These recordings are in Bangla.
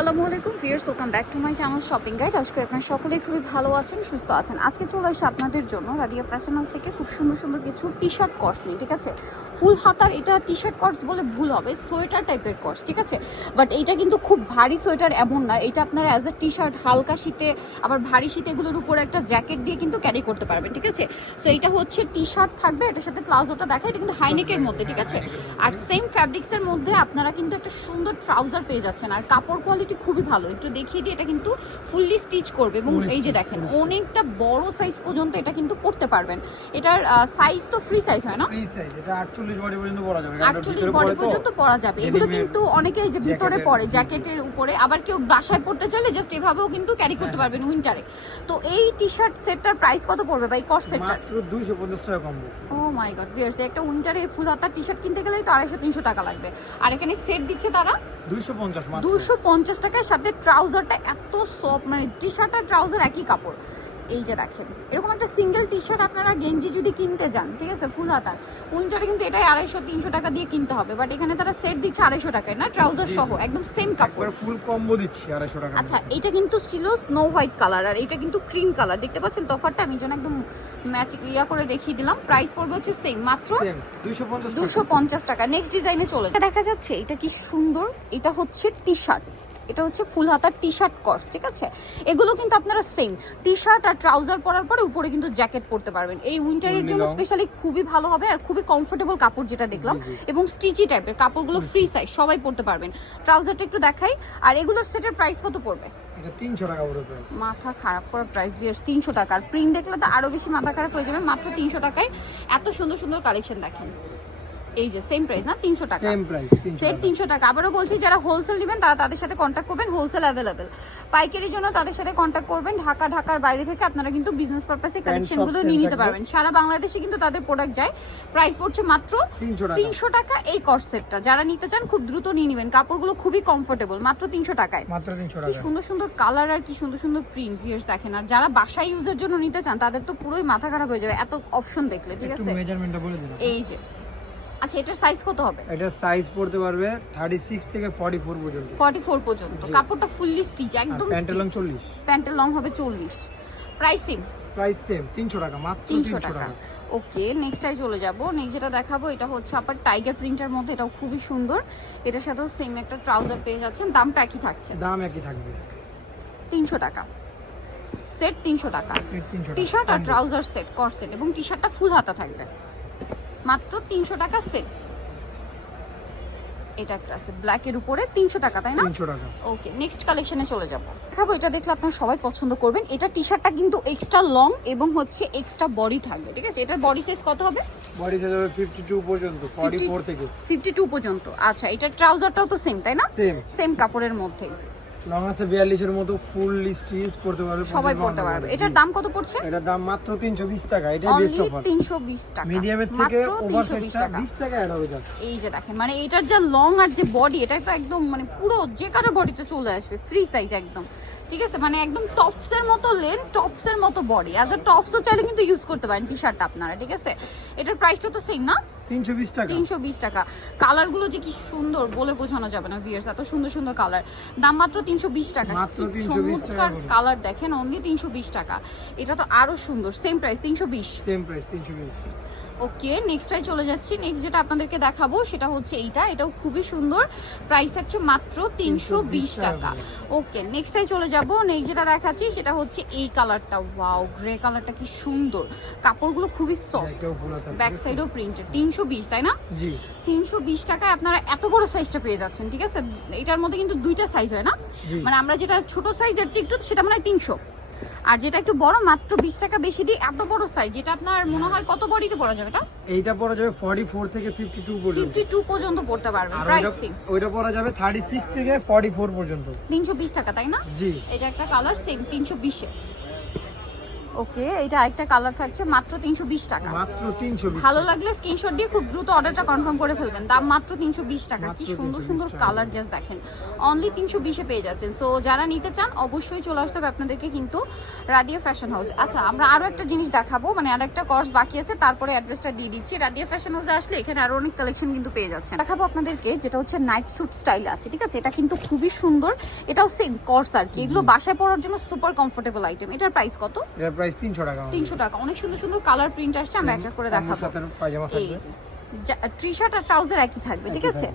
আসসালামু আলাইকুম viewers welcome back to my channel shopping guide আজকে আপনারা সকলেই খুবই ভালো আছেন, সুস্থ আছেন। আজকে চলে আসে আপনাদের জন্য রাদিয়া ফ্যাশন হাউস থেকে খুব সুন্দর সুন্দর কিছু টি শার্ট কর্স নিয়ে, ঠিক আছে? ফুল হাতার এটা টি শার্ট কর্স বলে ভুল হবে, সোয়েটার টাইপের কর্স ঠিক আছে? বাট এইটা কিন্তু খুব ভারী সোয়েটার এমন না, এটা আপনারা অ্যাজ এ টি শার্ট হালকা শীতে, আবার ভারী শীতে এগুলোর উপরে একটা জ্যাকেট দিয়ে কিন্তু ক্যারি করতে পারবেন, ঠিক আছে? সো এটা হচ্ছে টি শার্ট থাকবে, এটার সাথে প্লাজোটা দেখা, এটা কিন্তু হাইনেকের মধ্যে, ঠিক আছে? আর সেম ফ্যাব্রিক্সের মধ্যে আপনারা কিন্তু একটা সুন্দর ট্রাউজার পেয়ে যাচ্ছেন, আর কাপড় কোয়ালিটি কোয়ালিটি খুবই ভালো। একটু দেখিয়ে দিই এটা কিন্তু ফুললি স্টিচ করবে এবং এই যে দেখেন অনেকটা বড় সাইজ পর্যন্ত এটা কিন্তু করতে পারবেন। এটার সাইজ তো ফ্রি সাইজ হয় না? ফ্রি সাইজ এটা 48 বডি পর্যন্ত পরা যাবে। 48 বডি পর্যন্ত পরা যাবে। এগুলো কিন্তু অনেকেই যে ভিতরে পরে জ্যাকেটের উপরে আবার কেউ বাসায় পড়তে চাইলে জাস্ট এভাবেও কিন্তু ক্যারি করতে পারবেন উইন্টারে তো এই টি শার্ট সেটটার প্রাইস কত পড়বে ভাই কস্ট সেটটা মাত্র 250 টাকা কম ও মাই গড ভিউয়ার্স একটা উইন্টারে ফুল হাতা টি শার্ট কিনতে গেলে তো 250 300 টাকা লাগবে। আর এখানে সেট দিচ্ছে তারা? 250 মাত্র। 250 টাকায় সাথে ট্রাউজারটা এত সফট মানে টি শার্ট আর ট্রাউজার একই কাপড়। এই যে দেখেন এরকম একটা সিঙ্গেল টি শার্ট আপনারা গেঞ্জি যদি কিনতে যান ঠিক আছে ফুল হাতার উইন্টারে কিন্তু এটাই আড়াইশো তিনশো টাকা দিয়ে কিনতে হবে বাট এখানে তারা সেট দিচ্ছে আড়াইশো টাকায় না? ট্রাউজার সহ একদম সেম কাপড়। ফুল কম্বো দিচ্ছি আড়াইশো টাকা আচ্ছা এটা কিন্তু ছিল স্নো হোয়াইট কালার আর এটা কিন্তু ক্রিম কালার দেখতে পাচ্ছেন তফারটা আমি যেন একদম ম্যাচ ইয়া করে দেখিয়ে দিলাম। প্রাইস পড়বে হচ্ছে সেম মাত্র দুশো পঞ্চাশ টাকা। নেক্সট ডিজাইনে চলে দেখা যাচ্ছে এটা কি সুন্দর? এটা হচ্ছে টি শার্ট এটা হচ্ছে ফুল হাতার টি শার্ট কর্স ঠিক আছে? এগুলো কিন্তু আপনারা সেম টি শার্ট আর ট্রাউজার পরার পরে উপরে কিন্তু জ্যাকেট পরতে পারবেন। এই উইন্টারের জন্য স্পেশালি খুবই ভালো হবে আর খুবই কমফোর্টেবল কাপড় যেটা দেখলাম। এবং স্টিচি টাইপের কাপড়গুলো ফ্রি সাইজ সবাই পরতে পারবেন। ট্রাউজারটা একটু দেখাই আর এগুলোর সেটের প্রাইস কত পড়বে? এটা 300 টাকা মাথা খারাপ করার প্রাইস বিয়ার্স তিনশো টাকা। আর প্রিন্ট দেখলে তো আরও বেশি মাথা খারাপ হয়ে যাবে মাত্র তিনশো টাকায় এত সুন্দর সুন্দর কালেকশন দেখেন। এই যে সেম প্রাইস না? তিনশো টাকা। সেম প্রাইস 300 টাকা। আবারও বলছি যারা হোলসেল নেবেন তারা তাদের সাথে কন্ট্যাক্ট করবেন হোলসেল অ্যাভেলেবেল পাইকারির জন্য তাদের সাথে কন্ট্যাক্ট করবেন ঢাকা ঢাকার বাইরে থেকে আপনারা কিন্তু বিজনেস পারপাসে কালেকশনগুলো নিয়ে নিতে পারবেন। সারা বাংলাদেশে কিন্তু তাদের প্রোডাক্ট যায়। প্রাইস পড়ছে মাত্র 300 টাকা। তিনশো টাকা এই কর সেটটা যারা নিতে চান খুব দ্রুত নিয়ে নেবেন। কাপড়গুলো খুবই কমফোর্টেবল মাত্র তিনশো টাকায়। মাত্র 300 কি টাকা সুন্দর সুন্দর কালার আর কি সুন্দর সুন্দর প্রিন্ট ভিউয়ার্স দেখেন। আর যারা বাসায় ইউজের জন্য নিতে চান তাদের তো পুরোই মাথা খারাপ হয়ে যাবে। এত অপশন দেখলে ঠিক আছে? মেজারমেন্টটা বলে দিন। এই যে আচ্ছা এটার সাইজ কত হবে? এটা সাইজ পড়তে পারবে 36 থেকে 44 পর্যন্ত। 44 পর্যন্ত। কাপড়টা ফুললি স্টিচ একদম প্যান্টের লং 40 প্যান্টের লং হবে 40 প্রাইসিং প্রাইস সেম 300 টাকা মাত্র 300 300 টাকা। ওকে নেক্সটটাই চলে যাব। নেক্সট যেটা দেখাবো এটা হচ্ছে আপনার টাইগার প্রিন্টের মধ্যে এটাও খুবই সুন্দর। এটার সাথেও সেম একটা ট্রাউজার পেয়ে যাচ্ছেন। দামটা একই থাকছে? দাম একই থাকবে। তিনশো টাকা। সেট তিনশো টাকা। টি শার্ট আর ট্রাউজার সেট কর সেট এবং টি শার্টটা ফুল হাতা থাকবে। মাত্র তিনশো টাকা সেট এটা একটা আছে ব্ল্যাকের উপরে তিনশো টাকা তাই না? 300 টাকা। ওকে নেক্সট কালেকশনে চলে যাব। দেখাবো এটা দেখলে আপনারা সবাই পছন্দ করবেন। এটা টি শার্টটা কিন্তু এক্সট্রা লং এবং হচ্ছে এক্সট্রা বডি থাকবে ঠিক আছে? এটার বডি সাইজ কত হবে? বডি সাইজ হবে 52 পর্যন্ত 44 থেকে। ফিফটি টু পর্যন্ত। আচ্ছা এটার ট্রাউজারটাও তো সেম তাই না? সেম সেম কাপড়ের মধ্যে। লং আছে 42 এর মতো ফুল স্টিচ পড়তে পারবে সবাই পড়তে পারবে। এটার দাম কত পড়ছে? এটার দাম মাত্র 320 টাকা এটা বেস্ট অফার তিনশো বিশ টাকা। মিডিয়ামের থেকে ওভার বিশ টাকা। 20 টাকা হবে এই যে দেখেন মানে এটার যে লং আর যে বডি এটাই তো একদম মানে পুরো যে কারও বডিতে চলে আসবে ফ্রি সাইজ একদম। ঠিক আছে? মানে একদম টপসের মতো লেন টপসের মতো বডি অ্যাজ আ টপসও চাইলে কিন্তু ইউজ করতে পারেন টি শার্টটা আপনারা ঠিক আছে? এটার প্রাইসটা তো সেম না? 320 টাকা। তিনশো বিশ টাকা। কালারগুলো যে কি সুন্দর বলে বোঝানো যাবে না ভিয়ার্স এত সুন্দর সুন্দর কালার। দাম মাত্র তিনশো বিশ টাকা। মাত্র কি 320 টাকা কালার দেখেন অনলি তিনশো বিশ টাকা। এটা তো আরও সুন্দর সেম প্রাইস তিনশো বিশ। সেম প্রাইস 320 ওকে নেক্সটটাই চলে যাচ্ছি। নেক্সট যেটা আপনাদেরকে দেখাবো সেটা হচ্ছে এইটা। এটাও খুবই সুন্দর। প্রাইস থাকছে মাত্র তিনশো বিশ টাকা। ওকে নেক্সটটাই চলে যাব। নেক্সট যেটা দেখাচ্ছি সেটা হচ্ছে এই কালারটা ওয়াও গ্রে কালারটা কি সুন্দর। কাপড়গুলো খুবই সফট ব্যাক সাইডও প্রিন্টেড তিনশো বিশ তাই না? তিনশো বিশ টাকায় আপনারা এত বড় সাইজটা পেয়ে যাচ্ছেন ঠিক আছে? এটার মধ্যে কিন্তু দুইটা সাইজ হয় না? মানে আমরা যেটা ছোট সাইজের চেয়ে একটু সেটা মনে তিনশো। আর যেটা একটু বড় মাত্র বিশ টাকা বেশি দিই এত বড় সাইজ যেটা আপনার মনে হয় কত বডিতে পড়া যাবে এটা? এইটা পরা যাবে 44 থেকে 52 পর্যন্ত। ফিফটি টু পর্যন্ত পড়তে পারবে প্রাইসিং ওইটা পরা যাবে 36 থেকে 44 পর্যন্ত। তিনশো বিশ টাকা তাই না? জি। এটা একটা কালার সেম তিনশো বিশে। ওকে এটা আরেকটা কালার থাকছে মাত্র তিনশো বিশ টাকা। মাত্র তিনশো ভালো লাগলে স্ক্রিনশট দিয়ে খুব দ্রুত অর্ডারটা কনফার্ম করে ফেলবেন। দাম মাত্র তিনশো বিশ টাকা। কি সুন্দর সুন্দর কালার জাস্ট দেখেন। অনলি তিনশো বিশে পেয়ে যাচ্ছেন। সো যারা নিতে চান অবশ্যই চলে আসতে হবে আপনাদেরকে কিন্তু রাদিয়া ফ্যাশন হাউস আচ্ছা আমরা আরও একটা জিনিস দেখাবো। মানে আর একটা কোর্স বাকি আছে তারপরে অ্যাড্রেসটা দিয়ে দিচ্ছি। রাদিয়া ফ্যাশন হাউসে আসলে এখানে আরও অনেক কালেকশন কিন্তু পেয়ে যাচ্ছেন। দেখাবো আপনাদেরকে যেটা হচ্ছে নাইট স্যুট স্টাইল আছে ঠিক আছে? এটা কিন্তু খুবই সুন্দর। এটাও সেম কোর্স আর কি। এগুলো বাসায় পরার জন্য সুপার কমফোর্টেবল আইটেম এটার প্রাইস কত? এটার প্রাইস তিনশো টাকা আমাদের। তিনশো টাকা। অনেক সুন্দর সুন্দর কালার প্রিন্ট আসছে আমরা একটা করে দেখাবো। পায়জামা থাকবে। টি শার্ট আর ট্রাউজার একই থাকবে ঠিক আছে?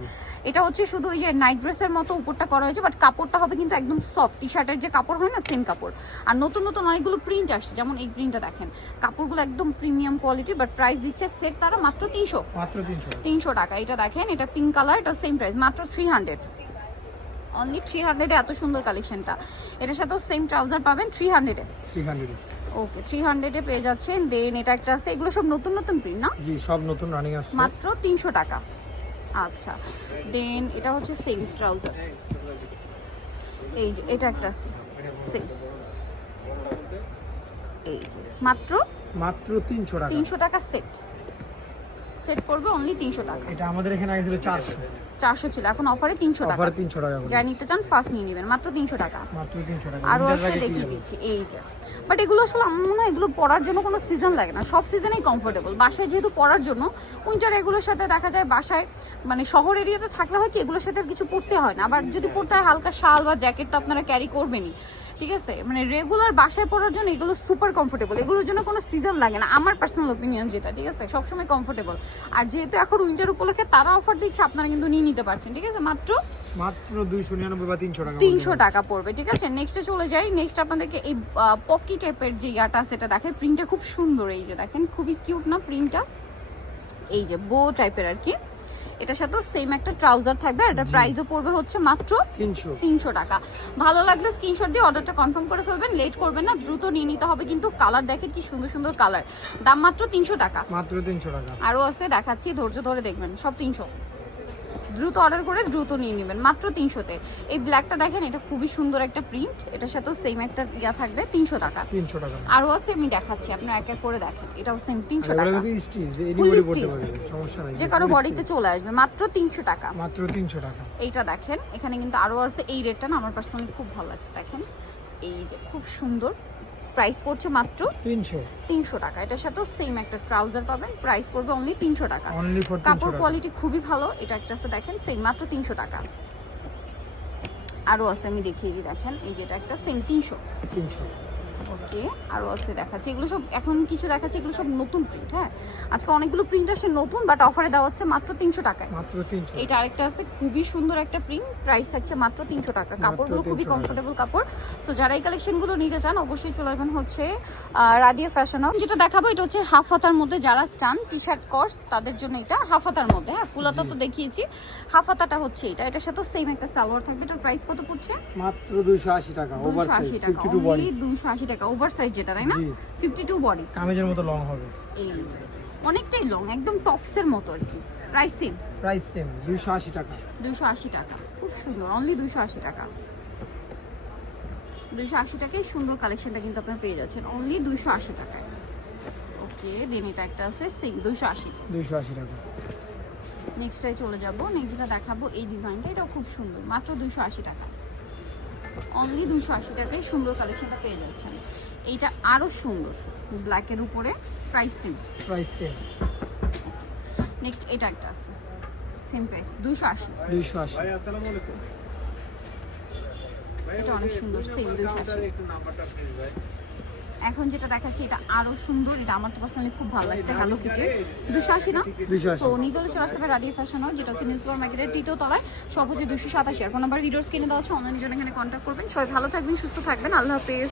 এটা হচ্ছে শুধু ওই যে নাইট ড্রেসের মতো উপরটা করা হয়েছে বাট কাপড়টা হবে কিন্তু একদম সফট টি শার্টের যে কাপড় হয় না সেম কাপড়। আর নতুন নতুন অনেকগুলো প্রিন্ট আসছে যেমন এই প্রিন্টটা দেখেন। কাপড়গুলো একদম প্রিমিয়াম কোয়ালিটি বাট প্রাইস দিচ্ছে সেট তারা মাত্র তিনশো। মাত্র তিনশো টাকা। এটা দেখেন এটা পিঙ্ক কালার এটা সেম প্রাইস মাত্র থ্রি হান্ড্রেড অনলি থ্রি হান্ড্রেডে এত সুন্দর কালেকশনটা এটার সাথেও সেম ট্রাউজার পাবেন থ্রি হান্ড্রেডে থ্রি হান্ড্রেড ওকে থ্রি হান্ড্রেডে পেয়ে যাচ্ছেন দেন এটা একটা আছে এগুলো সব নতুন নতুন প্রিন্ট না? জি সব নতুন রানিং আসছে। মাত্র তিনশো টাকা। আচ্ছা দেন এটা হচ্ছে সেম ট্রাউজার এই যে এটা একটা আছে সেম এই যে মাত্র মাত্র তিনশো টাকা। তিনশো টাকা সেট সেট পড়বে অনলি তিনশো টাকা। এটা আমাদের এখানে আগে ছিল চারশো। চারশো ছিল এখন অফারে তিনশো টাকা। অফার তিনশো টাকা যা নিতে চান ফার্স্ট নিয়ে নেবেন মাত্র তিনশো টাকা। মাত্র তিনশো টাকা। আরও উইন্টার দেখিয়ে দিচ্ছি এই যে। বাট এগুলো আসলে আমার মনে হয় এগুলো পরার জন্য কোনো সিজন লাগে না। সব সিজনেই কমফোর্টেবল বাসায় যেহেতু পরার জন্য উইন্টার এগুলোর সাথে দেখা যায় বাসায় মানে শহর এরিয়াতে থাকলে হয় কি এগুলোর সাথে কিছু পরতে হয় না। আবার যদি পরতে হয় হালকা শাল বা জ্যাকেট তো আপনারা ক্যারি করবেনই। ঠিক আছে? মানে রেগুলার বাসায় পড়ার জন্য এগুলো সুপার কমফোর্টেবল এগুলোর জন্য কোনো সিজন লাগে না। আমার পার্সোনাল ওপিনিয়ন যেটা ঠিক আছে? সবসময় কমফোর্টেবল আর যেহেতু এখন উইন্টার উপলক্ষে তারা অফার দিচ্ছে আপনারা কিন্তু নিয়ে নিতে পারছেন ঠিক আছে? মাত্র মাত্র দুইশো নিরানব্বই বা তিনশো টাকা তিনশো টাকা পড়বে ঠিক আছে? নেক্সটে চলে যাই। নেক্সট আপনাদেরকে এই পকি টাইপের যে ইয়াটা সেটা দেখেন প্রিন্টটা খুব সুন্দর এই যে দেখেন। খুবই কিউট না প্রিন্টটা এই যে বো টাইপের আর কি। এটার সাথেও সেম একটা ট্রাউজার থাকবে আর এটার প্রাইসও পড়বে হচ্ছে মাত্র তিনশো। তিনশো টাকা। ভালো লাগলে স্ক্রিনশট দিয়ে অর্ডারটা কনফার্ম করে ফেলবেন লেট করবেন না দ্রুত নিয়ে নিতে হবে কিন্তু কালার দেখেন কি সুন্দর সুন্দর কালার দাম মাত্র তিনশো টাকা। মাত্র তিনশো টাকা। আরও আছে দেখাচ্ছি ধৈর্য ধরে দেখবেন সব তিনশো। দ্রুত অর্ডার করে দ্রুত নিয়ে নেবেন মাত্র তিনশোতে এই ব্ল্যাকটা দেখেন এটা খুবই সুন্দর একটা প্রিন্ট এটার সাথেও সেম একটা ইয়া থাকবে তিনশো টাকা। তিনশো টাকা। আরও আছে আমি দেখাচ্ছি আপনারা এক এক করে দেখেন এটাও সেম তিনশো টাকা। যে কারও বডিতে চলে আসবে মাত্র তিনশো টাকা। মাত্র তিনশো টাকা। এইটা দেখেন এখানে কিন্তু আরও আছে এই রেটটা না আমার পার্সোনালি খুব ভালো লাগছে দেখেন। এই যে খুব সুন্দর। প্রাইস পড়ছে মাত্র 300 300 টাকা। এটার সাথে সেম একটা ট্রাউজার পাবেন। প্রাইস পড়বে অনলি তিনশো টাকা। অনলি ফর কাপড় কোয়ালিটি খুবই ভালো। এটা একটা আছে দেখেন সেম মাত্র তিনশো টাকা। আরও আছে আমি দেখিয়ে দিই দেখেন এই যে এটা একটা সেম তিনশো। তিনশো। ওকে আরও আছে দেখাচ্ছি। এগুলো সব এখন কিছু দেখাচ্ছে এগুলো সব নতুন প্রিন্ট হ্যাঁ? আজকে অনেকগুলো প্রিন্ট আসে নতুন বাট অফারে দেওয়া হচ্ছে মাত্র তিনশো টাকায়। মাত্র তিনশো এইটা আরেকটা আছে খুবই সুন্দর একটা প্রিন্ট প্রাইস থাকছে মাত্র তিনশো টাকা। কাপড়গুলো খুবই কমফোর্টেবল কাপড়। সো যারা এই কালেকশনগুলো নিতে চান অবশ্যই চলে আসবেন হচ্ছে রাদিয়া ফ্যাশন হাউস যেটা দেখাবো এটা হচ্ছে হাফ হাতার মধ্যে যারা চান টি শার্ট কর্স তাদের জন্য এটা হাফ হাতার মধ্যে হ্যাঁ? ফুল হাতা তো দেখিয়েছি। হাফ হাতাটা হচ্ছে এটা। এটার সাথে সেম একটা সালোয়ার থাকবে। এটার প্রাইস কত পড়ছে? মাত্র দুইশো আশি টাকা দুইশো আশি টাকা। দুইশো আশি টাকা ওভার সাইজ যেটা তাই না? জি। ফিফটি টু বডি কামিজের মতো লং হবে। এই যে অনেকটাই লং একদম টপসের মতো আর কি। প্রাইস সেম প্রাইস সেম দুইশো আশি টাকা। দুইশো আশি টাকা। খুব সুন্দর অনলি দুইশো আশি টাকা। দুইশো আশি টাকায় সুন্দর কালেকশনটা কিন্তু আপনারা পেয়ে যাচ্ছেন। অনলি দুইশো আশি টাকায়। ওকে দেন এটা একটা আছে সেম দুইশো আশি। দুইশো আশি টাকা। নেক্সটটায় চলে যাব। নেক্সট যেটা দেখাবো। এই ডিজাইনটা এটাও খুব সুন্দর। মাত্র দুইশো আশি টাকা। অনলি দুশো আশি টাকায় সুন্দর কালেকশনটা পেয়ে যাচ্ছেন। এইটা আরও সুন্দর ব্ল্যাকের উপরে price same price same next এটা একটা আছে। সেম প্রাইস দুশো আশি। দুশো আশি। এটা অনেক সুন্দর সেম দুশো আশি। এখন যেটা দেখাচ্ছি এটা আরও সুন্দর এটা আমার তো পার্সোনালি খুব ভালো লাগছে হ্যালো কিটের দুশো আশি না? 280 তো নিতলে চলে আসতে হবে রাদিয়া ফ্যাশন হাউস যেটা হচ্ছে নিউ সুপার মার্কেটের তৃতীয় তলায় সব হচ্ছে দুশো সাতাশি। আর ফোন নাম্বার ভিডিওস কিনে দেওয়া হচ্ছে অনলাইনের জন্য এখানে কন্ট্যাক্ট করবেন। সবাই ভালো থাকবেন সুস্থ থাকবেন। আল্লাহ হাফেজ।